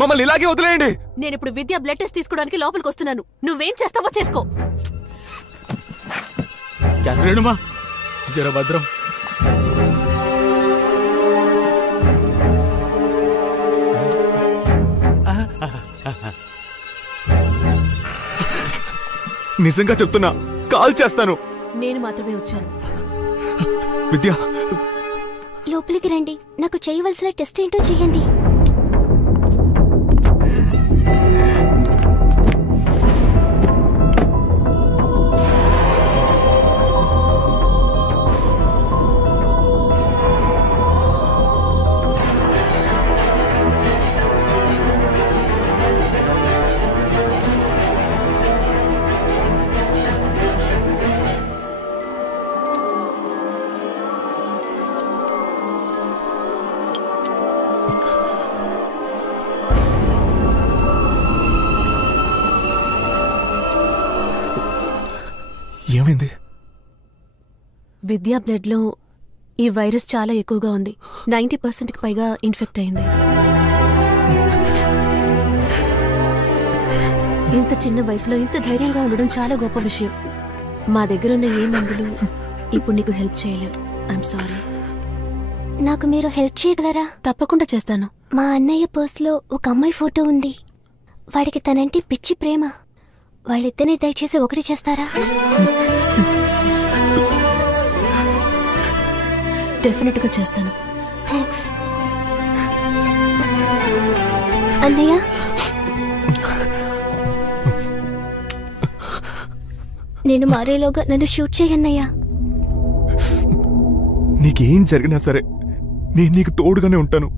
మమ్మల్ని ఇలాగే వదిలేయండి. నేను ఇప్పుడు విద్య బ్లడ్ టెస్ట్ తీసుకోవడానికి లోపలికి వస్తున్నాను. నువ్వేం చేస్తావో చేసుకో. రేణుమా జర భద్రం. నిజంగా చెప్తున్నా, కాల్ చేస్తాను. నేను మాత్రమే వచ్చాను. విద్య లోపలికి రండి. నాకు చేయవలసిన టెస్ట్ ఏంటో చెయ్యండి. ఏమైంది? విద్యా బ్లడ్ లో ఈ వైరస్ చాలా ఎక్కువగా ఉంది. 90% పైగా ఇన్ఫెక్ట్ అయింది. ఇంత చిన్న వయసులో ఇంత ధైర్యంగా ఉండడం చాలా గొప్ప విషయం. మా దగ్గర ఉన్న ఏ మందులు ఇప్పుడు నీకు హెల్ప్ చేయలేవు. I'm sorry. నాకు మీరు హెల్ప్ చేయగలరా? తప్పకుండా చేస్తాను. మా అన్నయ్య పర్స్లో ఒక అమ్మాయి ఫోటో ఉంది. వాడికి తనంటే పిచ్చి ప్రేమ. వాళ్ళిద్దరిని దయచేసి ఒకటి చేస్తారా? డెఫినెట్ గా చేస్తాను. థ్యాంక్స్ అన్నయ్య. నేను మారేలోగా నన్ను షూట్ చేయన్నయ్యా. నీకేం జరిగినా సరే నేను నీకు తోడుగానే ఉంటాను.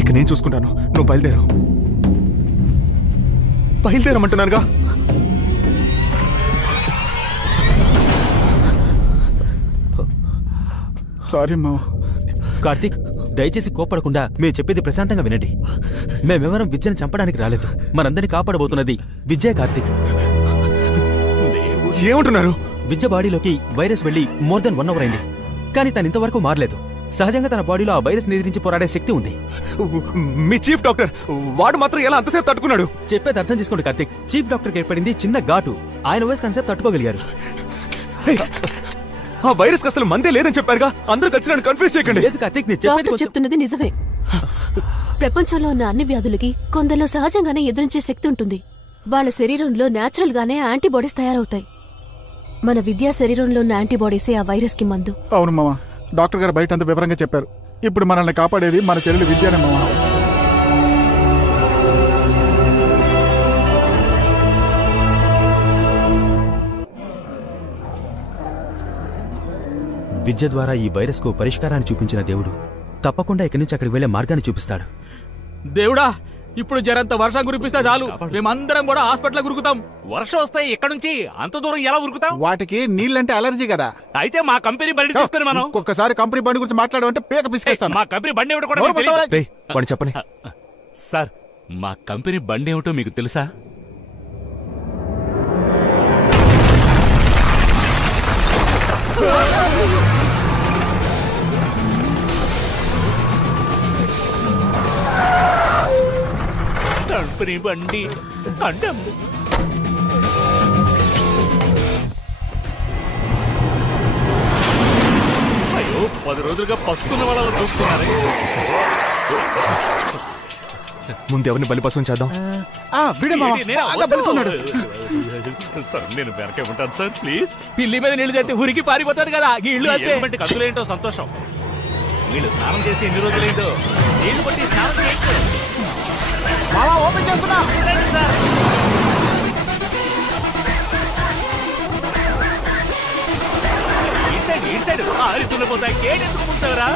ఇక నేను చూసుకుంటాను. నువ్వు బయలుదేరమంటున్నానుగా. సారీ మా కార్తీక్, దయచేసి కోపడకుండా మీరు చెప్పేది ప్రశాంతంగా వినండి. మేమెవరం విద్యను చంపడానికి రాలేదు. మనందరినీ కాపాడబోతున్నది విద్య. కార్తీక్, ఏమంటున్నారు? విద్య బాడీలోకి వైరస్ వెళ్లి మోర్ దెన్ 1 అవర్ అయింది. కానీ తను ఇంతవరకు మారలేదు. సహజంగా తన బాడీలో ఆ వైరస్ ఎదిరించి పోరాడే శక్తి ఉంది. మీ చీఫ్ డాక్టర్ వాడు మాత్రం ఎలా అంతసేపు తట్టుకున్నాడు? చెప్పేది అర్థం చేసుకోండి కార్తీక్. చీఫ్ డాక్టర్కి ఏర్పడింది చిన్న ఘాటు. ఆయన వయసు కాన్సెప్ట్ తట్టుకోగలిగారు. ఆ వైరస్ అసలు మందే లేదని చెప్పారుగా. అందరూ కలిసి నన్ను కన్ఫ్యూజ్ చేయకండి. లేదు కార్తీక్, నేను చెప్పేది చెప్తున్నది నిజమే. ప్రపంచంలో ఉన్న అన్ని వ్యాధులకి కొందరిలో సహజంగానే ఎదురించే శక్తి ఉంటుంది. వాళ్ళ శరీరంలో న్యాచురల్ గానే యాంటీబాడీస్ తయారవుతాయి. మన విద్యా శరీరంలో ఉన్న యాంటీబాడీసే ఆ వైరస్ కి మందు. అవును మామ, డాక్టర్ గారు బయట అంత వివరంగా చెప్పారు. ఇప్పుడు మనల్ని కాపాడేది మన చెల్లెలు విద్యనే మామ. విద్య ద్వారా ఈ వైరస్ కు పరిష్కారాన్ని చూపించిన దేవుడు తప్పకుండా ఇక్కడి నుంచి అక్కడికి వెళ్లే మార్గాన్ని చూపిస్తాడు. దేవుడా, ఇప్పుడు జరంత వర్షం కురిపిస్తే చాలు, మేమందరం కూడా హాస్పిటల్ గురుకుతాం. వర్షం వస్తాయి ఎక్కడి నుంచి? అంత దూరం ఎలా ఉరుకుతాం? వాటికి నీళ్ళంటే అలర్జీ కదా. అయితే మా కంపెనీ బండి తీసుకుని మనం ఒక్కసారి కంపెనీ బండి గురించి మాట్లాడమంటే పేక పిసికేస్తాను. మా కంపెనీ బండి ఏమిటో కూడా చెప్పండి సార్. మా కంపెనీ బండి ఏమిటో మీకు తెలుసా? కంపెనీ బండి అంటే అయ్యో, 10 రోజులుగా పస్తున్న వాళ్ళ చూస్తున్నారే. ముందు ఎవరిని బలిపసం చేద్దాం. సార్ నేను వెనకే ఉంటాను సార్, ప్లీజ్. పిల్లి మీద నీళ్లు చేస్తే ఉరికి పారిపోతారు కదా. ఇళ్ళు అంటే కదులేంటో సంతోషం. వీళ్ళు స్నానం చేసి ఎన్ని రోజులైందో. నీళ్లు పట్టి స్నానం చేయండి. ఓపెన్ చేస్తున్నా. ఇటు సైడ్ ఆరితున్నపోతాయి. గేట్ ఎందుకు మూసావరా?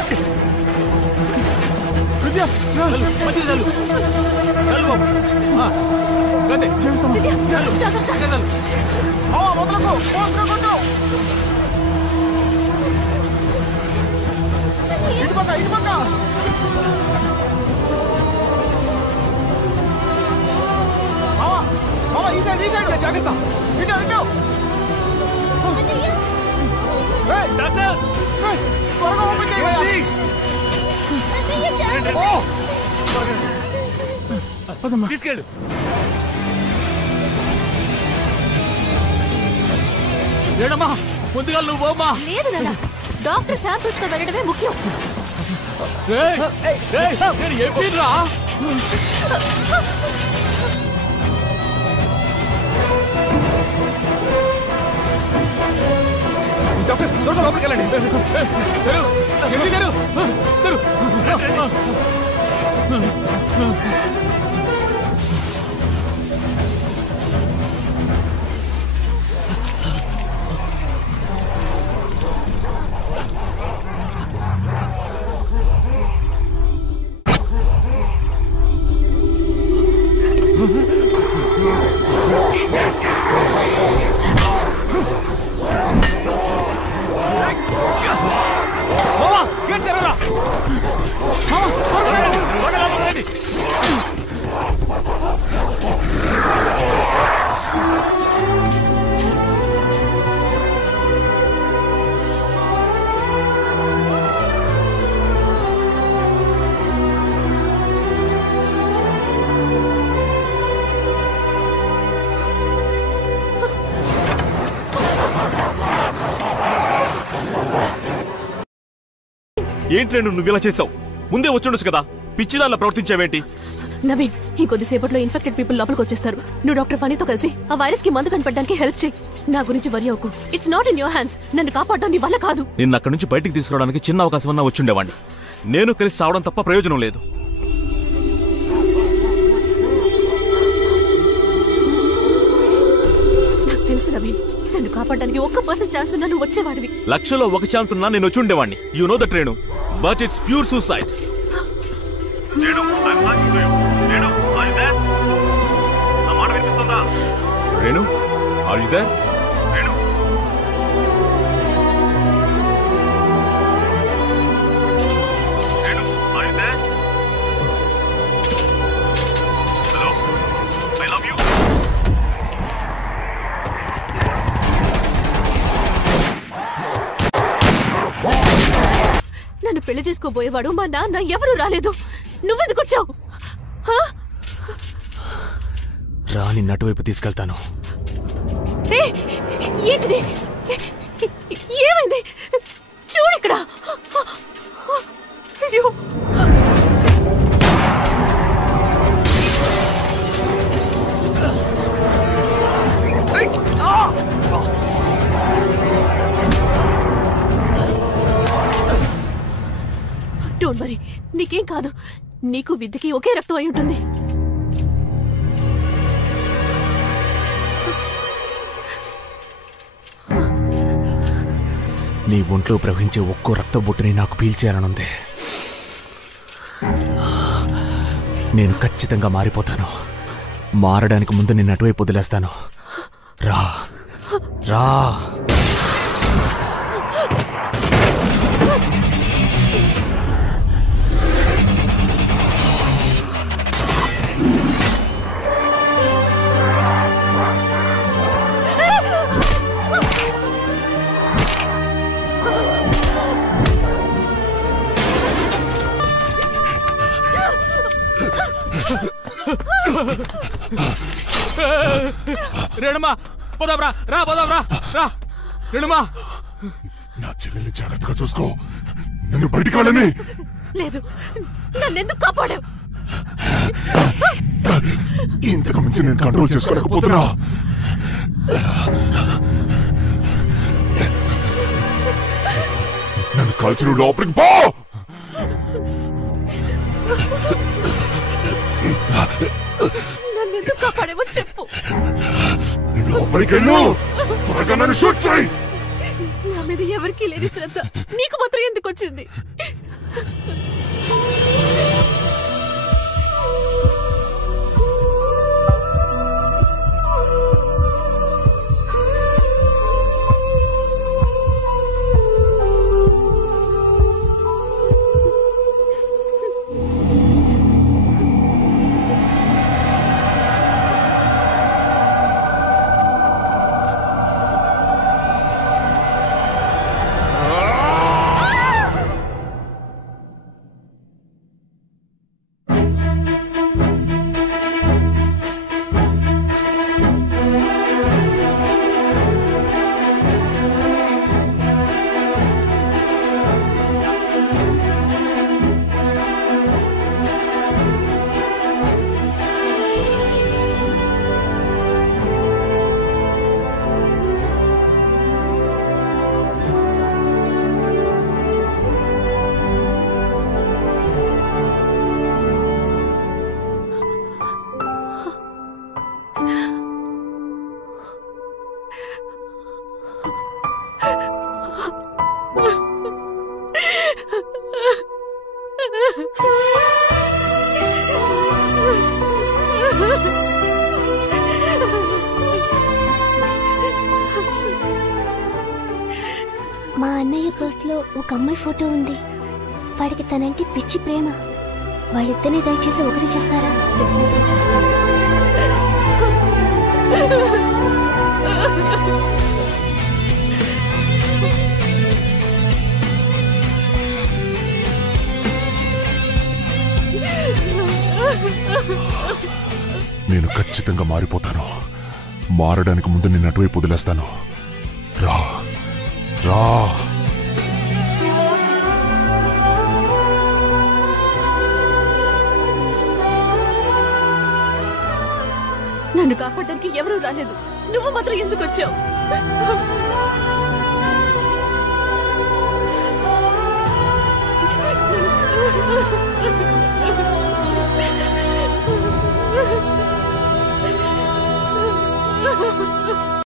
జాగ్రత్త. డాక్టర్, త్వరగా ఓపెన్ చేయండి. తీసుకెళ్ళు. రేణమ్మా ముందుగా నువ్వు పోమ్మా. లేదు నాన్న, డాక్టర్ శాంపిల్స్ తో వెళ్ళడమే ముఖ్యం. నేను చెప్పిరా. డాక్టర్ త్వరగా లోపలికి వెళ్ళండి. ఏంటి నువ్వు ఇలా చేసావు? ముందే వచ్చుండొచ్చు కదా, పిచ్చిదాల్లా ప్రవర్తించావేంటి? నవీన్, ఇంకొద్దిసేపట్లో ఇన్ఫెక్టెడ్ పీపుల్ లోపలికి వచ్చేస్తారు. నువ్వు డాక్టర్ ఫనీతో కలిసి ఆ వైరస్ కి మందు కనిపెట్టడానికి హెల్ప్ చేయి. నా గురించి వరి అవ్వకు. It's not in your hands. నన్ను కాపాడడం నీ వల్ల కాదు. నిన్ను అక్కడి నుంచి బయటికి తీసుకురావడానికి చిన్న అవకాశం అన్నా వచ్చుండేవాడిని. నేను కలిసి రావడం తప్ప ప్రయోజనం లేదు. నాకు తెలుసు నవీన్, నన్ను కాపాడడానికి 1% ఛాన్స్ ఉన్నా నువ్వు వచ్చేవాడివి. లక్షలో 1 ఛాన్స్ ఉన్నా నేను వచ్చి ఉండేవాడిని. You know that Renu, but it's pure suicide. Renu, are you there? నన్ను పెళ్లి చేసుకోబోయేవాడు మా నాన్న, ఎవరూ రాలేదు. నువ్వెందుకు వచ్చావు? రా, నిన్ను అటువైపు తీసుకెళ్తాను. ఏంటిది? ఏమైంది? చూడు ఇక్కడ. అయ్యో, డోంట్ వరీ, నీకేం కాదు. నీకు విద్యకి ఒకే రక్తం అయి ఉంటుంది. నీ ఒంట్లో ప్రవహించే ఒక్కో రక్తబొట్టుని నాకు పీల్చేయాలనుంది. నేను ఖచ్చితంగా మారిపోతాను. మారడానికి ముందు నిన్ను అటువైపు వదిలేస్తాను. రా రా. రేణమ్మా పోదాంరా, రా పోదాంరా, రా రేణమ్మా. నా చెల్లెల్ని జాగ్రత్తగా చూసుకో. నన్ను బయటికి వెళ్ళని. లేదు, నన్నెందుకు కాపాడావు? ఇంతకు మించి నేను కంట్రోల్ చేసుకోలేకపోతున్నా. నన్ను కాల్చిన లోపలికి పో. నన్నెందుకు కాపాడావో చెప్పు. లోపలికి వెళ్ళు. త్వరగా నన్ను షూట్ చేయి. నా మీద ఎవరికీ లేని శ్రద్ధ నీకు మాత్రం ఎందుకు వచ్చింది? మా అన్నయ్య పర్స్లో ఒక అమ్మాయి ఫోటో ఉంది. వాడికి తనంటే పిచ్చి ప్రేమ. వాళ్ళిద్దరిని దయచేసి ఒకటి చేస్తారా? నేను ఖచ్చితంగా మారిపోతాను. మారడానికి ముందు నిన్ను అటువైపు వదిలేస్తాను. రా రా. నన్ను కాపాడడానికి ఎవరూ రాలేదు. నువ్వు మాత్రం ఎందుకు వచ్చావు?